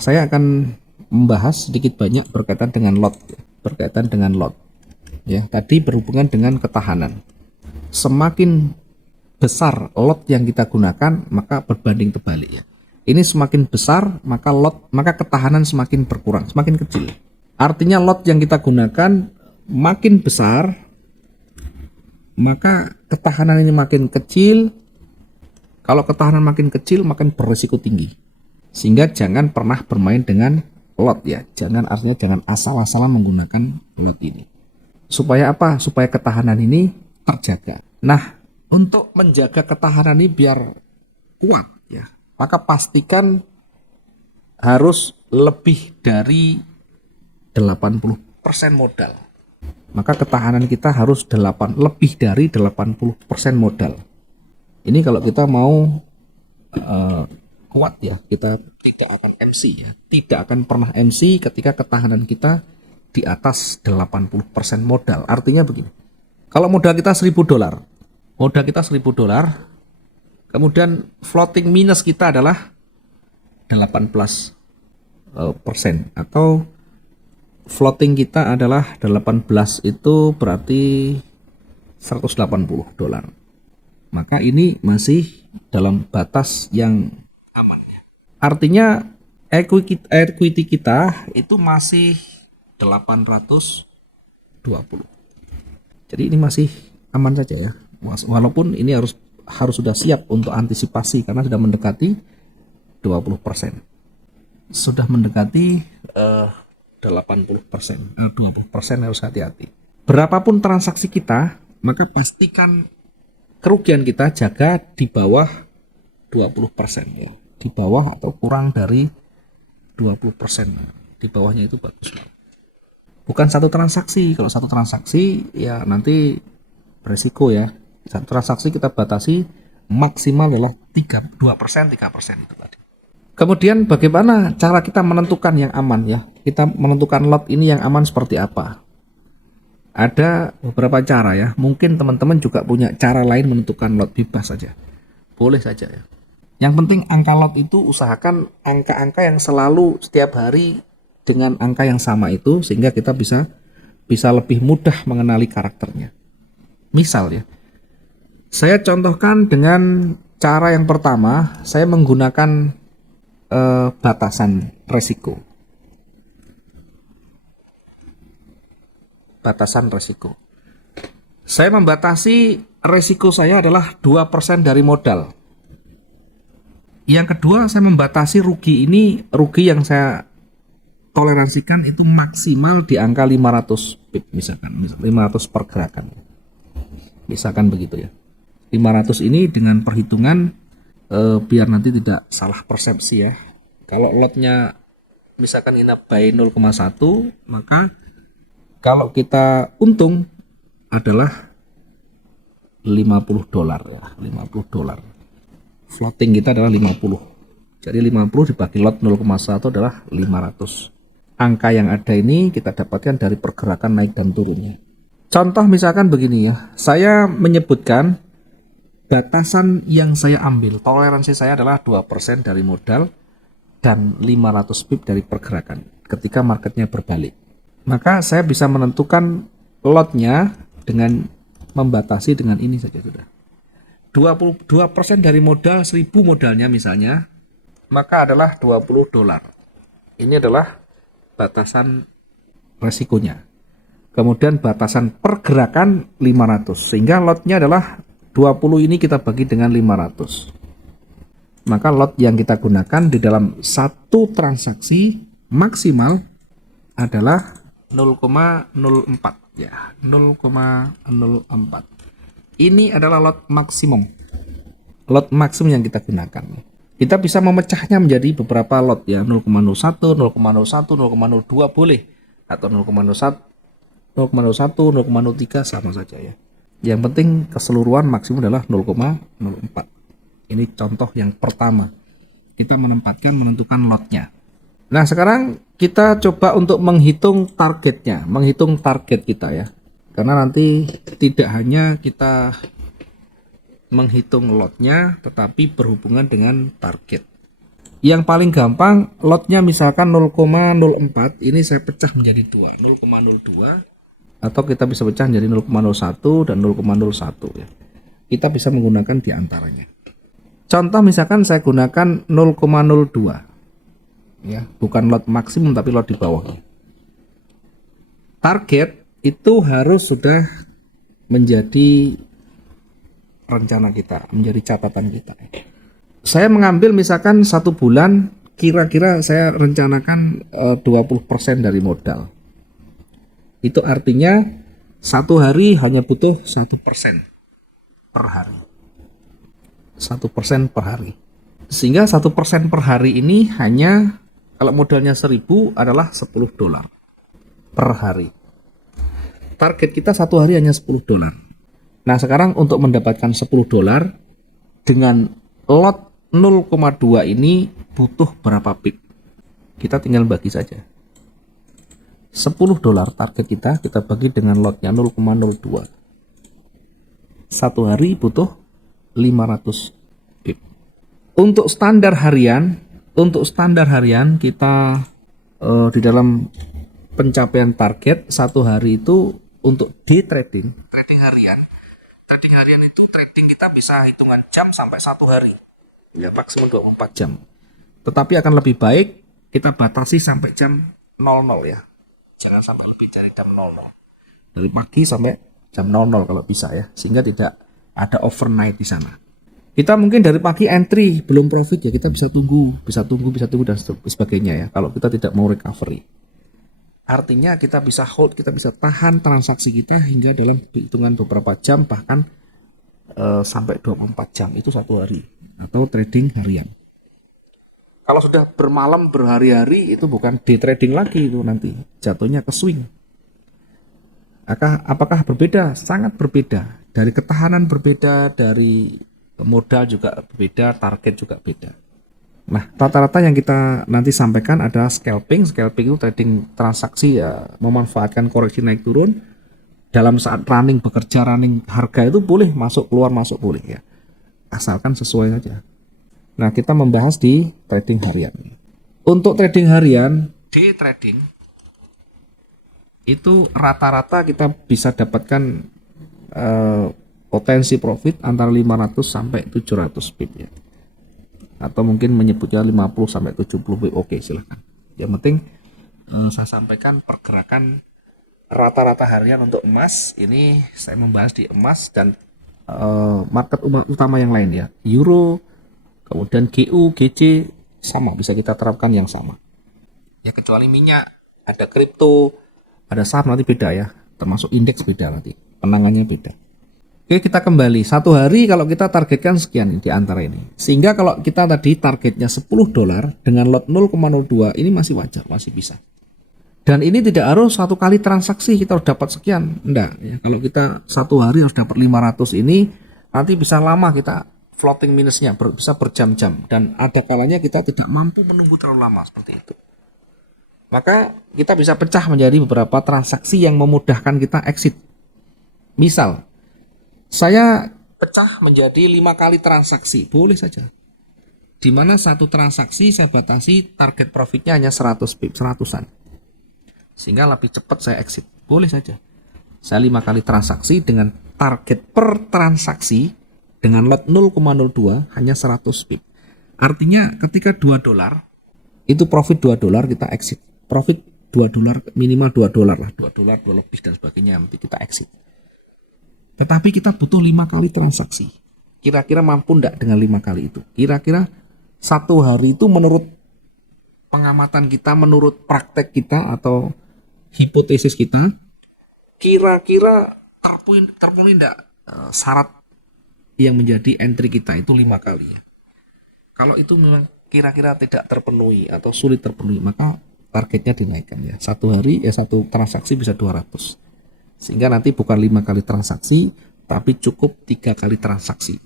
saya akan membahas sedikit banyak berkaitan dengan lot, ya. Tadi berhubungan dengan ketahanan. Semakin besar lot yang kita gunakan, maka berbanding terbalik, ya. Ini semakin besar, maka ketahanan semakin berkurang, semakin kecil. Artinya lot yang kita gunakan makin besar, maka ketahanan ini makin kecil. Kalau ketahanan makin kecil, makin berisiko tinggi. Sehingga jangan pernah bermain dengan lot, ya. Artinya jangan asal-asalan menggunakan lot ini. Supaya apa? Supaya ketahanan ini terjaga. Nah, untuk menjaga ketahanan ini biar kuat, ya, maka pastikan harus lebih dari 80% modal. Maka ketahanan kita harus lebih dari 80% modal. Ini kalau kita mau kuat, ya, kita tidak akan MC, ya. Tidak akan pernah MC ketika ketahanan kita di atas 80% modal. Artinya begini. Kalau modal kita $1.000, kemudian floating minus kita adalah 18%, atau floating kita adalah 18, itu berarti $180. Maka ini masih dalam batas yang aman. Artinya equity kita itu masih 820. Jadi ini masih aman saja, ya. Walaupun ini harus sudah siap untuk antisipasi karena sudah mendekati 20%. Sudah mendekati 80%, 20% harus hati-hati. Berapapun transaksi kita, maka pastikan kerugian kita jaga di bawah 20%, ya. Di bawah atau kurang dari 20%. Di bawahnya itu bagus. Bukan satu transaksi. Kalau satu transaksi, ya nanti beresiko, ya. Satu transaksi kita batasi maksimal adalah 2%, 3% itu tadi. Kemudian bagaimana cara kita menentukan yang aman, ya? Kita menentukan lot ini yang aman seperti apa? Ada beberapa cara, ya. Mungkin teman-teman juga punya cara lain menentukan lot, bebas saja. Boleh saja, ya. Yang penting angka lot itu usahakan angka-angka yang selalu setiap hari dengan angka yang sama itu, sehingga kita bisa lebih mudah mengenali karakternya. Misal, ya, saya contohkan dengan cara yang pertama, saya menggunakan batasan resiko. Saya membatasi resiko saya adalah 2% dari modal. Yang kedua, saya membatasi rugi yang saya toleransikan itu maksimal di angka 500 pip, misalkan 500 pergerakan. Misalkan begitu, ya. 500 ini dengan perhitungan biar nanti tidak salah persepsi, ya. Kalau lotnya misalkan ini buy 0,1, maka kalau kita untung adalah $50, ya, $50. Floating kita adalah 50. Jadi 50 dibagi lot 0,1 adalah 500. Angka yang ada ini kita dapatkan dari pergerakan naik dan turunnya. Contoh misalkan begini, ya. Saya menyebutkan batasan yang saya ambil, toleransi saya adalah 2% dari modal dan 500 pip dari pergerakan ketika marketnya berbalik. Maka saya bisa menentukan lotnya dengan membatasi dengan ini saja sudah. 22% dari modal, 1.000 modalnya misalnya, maka adalah $20. Ini adalah batasan resikonya. Kemudian batasan pergerakan 500, sehingga lotnya adalah 20 ini kita bagi dengan 500. Maka lot yang kita gunakan di dalam satu transaksi maksimal adalah 0,04, ya, 0,04. Ini adalah lot maksimum. Lot maksimum yang kita gunakan. Kita bisa memecahnya menjadi beberapa lot, ya, 0,01, 0,01, 0,02 boleh, atau 0,01, 0,03 sama saja, ya. Yang penting keseluruhan maksimum adalah 0,04. Ini contoh yang pertama. Kita menentukan lotnya. Nah, sekarang kita coba untuk menghitung targetnya, menghitung target kita, ya. Karena nanti tidak hanya kita menghitung lotnya, tetapi berhubungan dengan target. Yang paling gampang lotnya misalkan 0,04, ini saya pecah menjadi 2, 0,02, atau kita bisa pecah menjadi 0,01 dan 0,01 ya. Kita bisa menggunakan di antaranya. Contoh misalkan saya gunakan 0,02 ya, bukan lot maksimum tapi lot di bawahnya. Target itu harus sudah menjadi rencana kita, menjadi catatan kita. Saya mengambil misalkan 1 bulan, kira-kira saya rencanakan 20% dari modal. Itu artinya 1 hari hanya butuh 1% per hari. 1% per hari. Sehingga 1% per hari ini hanya, kalau modalnya 1000 adalah $10 per hari. Target kita 1 hari hanya $10. Nah sekarang untuk mendapatkan $10 dengan lot 0,2 ini butuh berapa pip? Kita tinggal bagi saja. $10 target kita bagi dengan lotnya 0,02. 1 hari butuh 500 pip. Untuk standar harian kita di dalam pencapaian target 1 hari itu untuk day trading harian itu trading kita bisa hitungan jam sampai 1 hari. Ya maksimum 24 jam. Tetapi akan lebih baik kita batasi sampai jam 00 ya. Jangan sampai lebih dari jam 00. Dari pagi sampai jam 00 kalau bisa ya. Sehingga tidak ada overnight di sana. Kita mungkin dari pagi entry belum profit ya, kita bisa tunggu dan sebagainya ya. Kalau kita tidak mau recovery. Artinya kita bisa hold, kita bisa tahan transaksi kita hingga dalam hitungan beberapa jam, bahkan sampai 24 jam, itu 1 hari atau trading harian. Kalau sudah bermalam berhari-hari itu bukan day trading lagi, itu nanti jatuhnya ke swing. Apakah berbeda? Sangat berbeda. Dari ketahanan berbeda, dari modal juga berbeda, target juga beda. Nah, rata-rata yang kita nanti sampaikan adalah scalping. Scalping itu trading transaksi ya, memanfaatkan koreksi naik turun. Dalam saat running harga itu boleh masuk boleh ya. Asalkan sesuai saja. Nah, kita membahas di trading harian. Untuk trading harian, day trading itu rata-rata kita bisa dapatkan potensi profit antara 500 sampai 700 pip ya. Atau mungkin menyebutnya 50 sampai 70 pip, oke silahkan. Yang penting saya sampaikan pergerakan rata-rata harian untuk emas. Ini saya membahas di emas dan market utama yang lain ya. Euro, kemudian GU, GC sama, bisa kita terapkan yang sama. Ya kecuali minyak, ada kripto, ada saham nanti beda ya. Termasuk indeks beda nanti, penangannya beda. Oke, kita kembali. 1 hari kalau kita targetkan sekian di antara ini. Sehingga kalau kita tadi targetnya $10 dengan lot 0,02 ini masih wajar, masih bisa. Dan ini tidak harus 1 kali transaksi kita harus dapat sekian. Enggak, ya. Kalau kita 1 hari harus dapat 500 ini, nanti bisa lama kita floating minusnya, bisa berjam-jam. Dan ada kalanya kita tidak mampu menunggu terlalu lama seperti itu. Maka kita bisa pecah menjadi beberapa transaksi yang memudahkan kita exit. Misal, saya pecah menjadi 5 kali transaksi, boleh saja. Di mana 1 transaksi saya batasi target profitnya hanya 100 pip, 100-an. Sehingga lebih cepat saya exit, boleh saja. Saya 5 kali transaksi dengan target per transaksi dengan lot 0,02 hanya 100 pip. Artinya ketika $2 itu profit $2 kita exit. Profit $2 minimal $2 lah, $2 lebih dan sebagainya nanti kita exit. Tetapi kita butuh 5 kali transaksi. Kira-kira mampu enggak dengan 5 kali itu? Kira-kira 1 hari itu menurut pengamatan kita, menurut praktek kita atau hipotesis kita, kira-kira terpenuhi enggak syarat yang menjadi entry kita itu 5 kali. Kalau itu memang kira-kira tidak terpenuhi atau sulit terpenuhi, maka targetnya dinaikkan ya. 1 hari 1 transaksi bisa 200. Sehingga nanti bukan 5 kali transaksi, tapi cukup 3 kali transaksi.